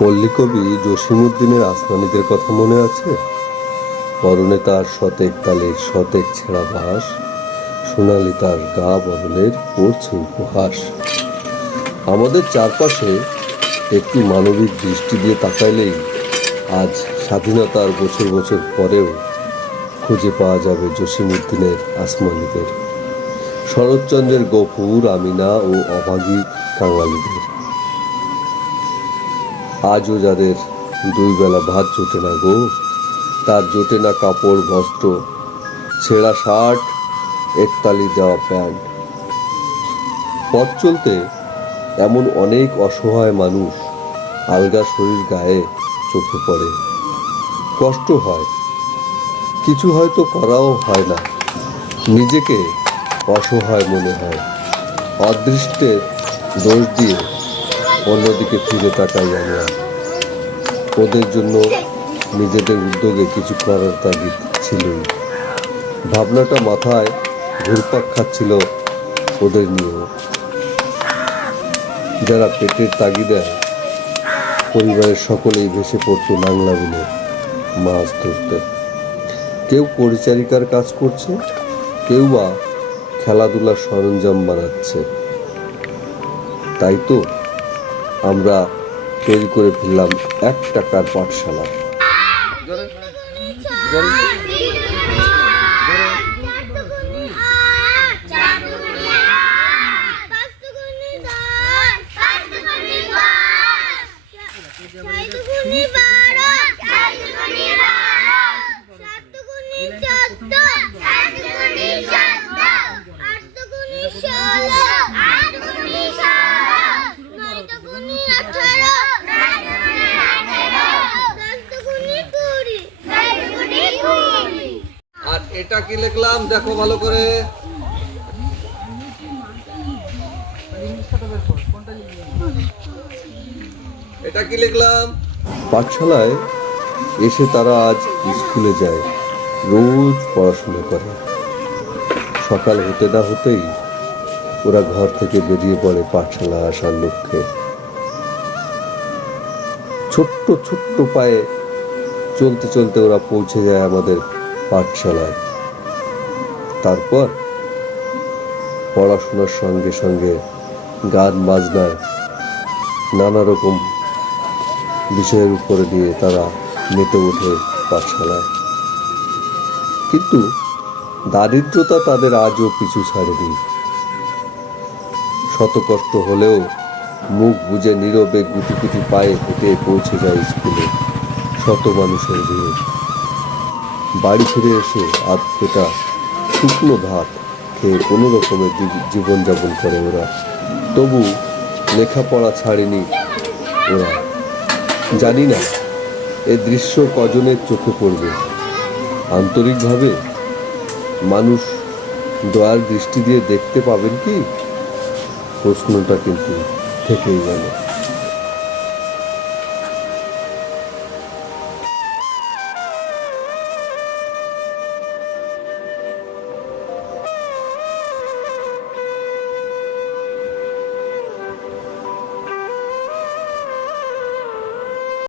পল্লীকবি জসিমুদ্দিনের আসমানিদের কথা মনে আছে? পরনে তার শতেক কালের শতেক ছেঁড়া বাস সোনালি তার গা বরণের পড়ছে উপহাস। আমাদের চারপাশে একটি মানবিক দৃষ্টি দিয়ে তাকাইলেই আজ স্বাধীনতার বছর বছর পরেও খুঁজে পাওয়া যাবে জসিমুদ্দিনের আসমানিদের। শরৎচন্দ্রের গফুর, আমিনা ও অভাগী কাঙালিদের। আজও যাদের দুই বেলা ভাত জোটে না গো, তার জোটে না কাপড়, বস্ত্র, ছেঁড়া শার্ট, একতালি দেওয়া প্যান্ট। পথ চলতে এমন অনেক অসহায় মানুষ আলগা শরীর গায়ে চোখে পড়ে। কষ্ট হয়, কিছু হয়তো করাও হয় না, নিজেকে অসহায় মনে হয়। অদৃষ্টের দোষ দিয়ে অন্যদিকে ফিরে তাকাই আমরা ওদের জন্য নিজেদের উদ্যোগে কিছু করার তাগিদ ছিলই। ভাবনাটা মাথায় ঘুরপাক খাচ্ছিল ওদের নিয়েও। যারা পেটের তাগিদে পরিবারের সকলেই ভেসে পড়তো নাংলা বিলে মাছ ধরতে। কেউ পরিচারিকার কাজ করছে, কেউ বা খেলাধুলার সরঞ্জাম বানাচ্ছে। তাই তো আমরা তৈরি করে ফেললাম এক টাকার পাঠশালা। আর এটা কি লিখলাম? দেখো ভালো করে। এটা কি লিখলাম? পাঠশালায় এসে তারা আজ স্কুলে যায়, রোজ পড়াশোনা করে। সকাল হতে না হতেই ওরা ঘর থেকে বেরিয়ে পড়ে পাঠশালা আসার লক্ষ্যে। ছোট্ট ছোট্ট পায়ে চলতে চলতে ওরা পৌঁছে যায় আমাদের পাঠশালায়। তারপর পড়াশোনার সঙ্গে সঙ্গে গান বাজনার নানা রকম বিষয়ের উপরে দিয়ে তারা মেতে ওঠে পাঠশালায়। কিন্তু দারিদ্রতা তাদের আজও পিছু ছাড়েনি। শত কষ্ট হলেও মুখ বুজে নীরবে গুটি গুটি পায়ে হেঁটে পৌঁছে যায় স্কুলে শত মানুষের ভিড়। বাড়ি ফিরে এসে পেটা শুকনো ভাত খেয়ে কোনো রকমের জীবনযাপন করে ওরা। তবু লেখাপড়া ছাড়েনি ওরা। জানি না, এ দৃশ্য কজনের চোখে পড়বে? আন্তরিকভাবে মানুষ দয়ার দৃষ্টি দিয়ে দেখতে পাবেন কি? প্রশ্নটা কিন্তু থেকেই গেল।